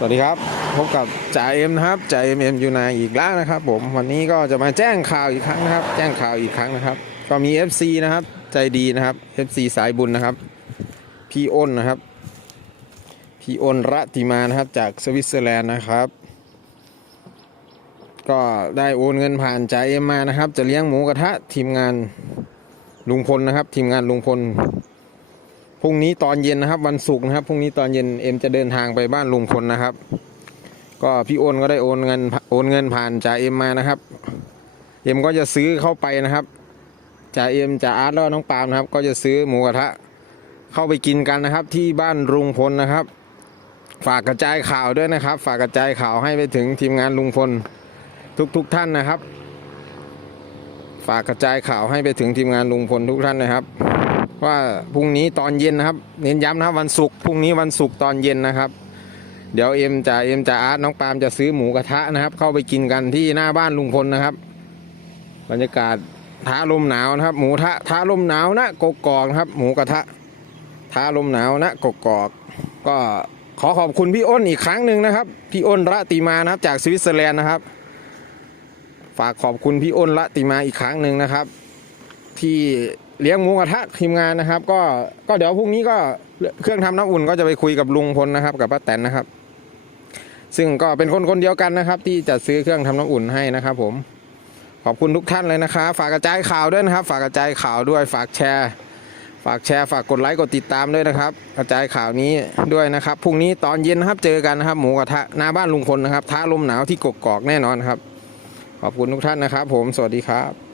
สวัสดีครับ พบกับจ่าเอ็มนะครับจ่าเอ็มเอ็มยูไนอีกแล้วนะครับ ผมวันนี้ก็จะมาแจ้งข่าวอีกครั้งนะครับ แจ้งข่าวอีกครั้งนะครับ ก็มี FC นะครับ ใจดีนะครับ FC สายบุญนะครับ พี่อ้นนะครับ พี่อ้นรัติมานะครับ จากสวิตเซอร์แลนด์นะครับ ก็ได้โอนเงินผ่านจ่าเอ็มมานะครับ จะเลี้ยงหมูกระทะทีมงานลุงพลนะครับ ทีมงานลุงพล พรุ่งนี้ตอนเย็นนะครับ วันศุกร์นะครับพรุ่งนี้ตอนเย็นเอ็มจะเดินทางไปบ้านลุงพลนะครับ ก็พี่โอนก็ได้โอนเงินโอนเงินผ่านจ่าเอ็มมานะครับ เอ็มก็จะซื้อเข้าไปนะครับจ่าเอ็มจ่าอาร์ตแล้วน้องปาล์มนะครับ ก็จะซื้อหมูกระทะเข้าไปกินกันนะครับ ที่บ้านลุงพลนะครับ ฝากกระจายข่าวด้วยนะครับ ฝากกระจายข่าวให้ไปถึงทีมงานลุงพลทุกๆทท่านนะครับ ฝากกระจายข่าวให้ไปถึงทีมงานลุงพลทุกท่านนะครับ ว่าพรุ่งนี้ตอนเย็นนะครับ เน้นย้ำนะครับวันศุกร์พรุ่งนี้วันศุกร์ตอนเย็นนะครับ เดี๋ยวเอ็มจะเอ็มจะอาร์ตน้องปามจะซื้อหมูกระทะนะครับ เข้าไปกินกันที่หน้าบ้านลุงพลนะครับ บรรยากาศท้าลมหนาวนะครับ หมูทะท้าลมหนาวนะกกอกนะครับ หมูกระทะท้าลมหนาวนะกกอก ก็ขอขอบคุณพี่อ้นอีกครั้งหนึ่งนะครับ พี่อ้นระติมานะครับ จากสวิตเซอร์แลนด์นะครับ ฝากขอบคุณพี่อ้นระติมาอีกครั้งหนึ่งนะครับ ที่ เลี้ยงหมูกระทะทีมงานนะครับ ก็ก็เดี๋ยวพรุ่งนี้ก็เครื่องทำน้ำอุ่นก็จะไปคุยกับลุงพลนะครับ กับป้าแตนนะครับ ซึ่งก็เป็นคนคนเดียวกันนะครับ ที่จะซื้อเครื่องทำน้ำอุ่นให้นะครับ ผม ขอบคุณทุกท่านเลยนะครับฝากกระจายข่าวด้วยนะครับ ฝากกระจายข่าวด้วย ฝากแชร์ ฝากแชร์ฝากกดไลค์กดติดตามด้วยนะครับ กระจายข่าวนี้ด้วยนะครับพรุ่งนี้ตอนเย็นนะครับเจอกันนะครับ หมูกระทะหน้าบ้านลุงพลนะครับท้าลมหนาวที่กกอกแน่นอนครับ ขอบคุณทุกท่านนะครับ ผมสวัสดีครับ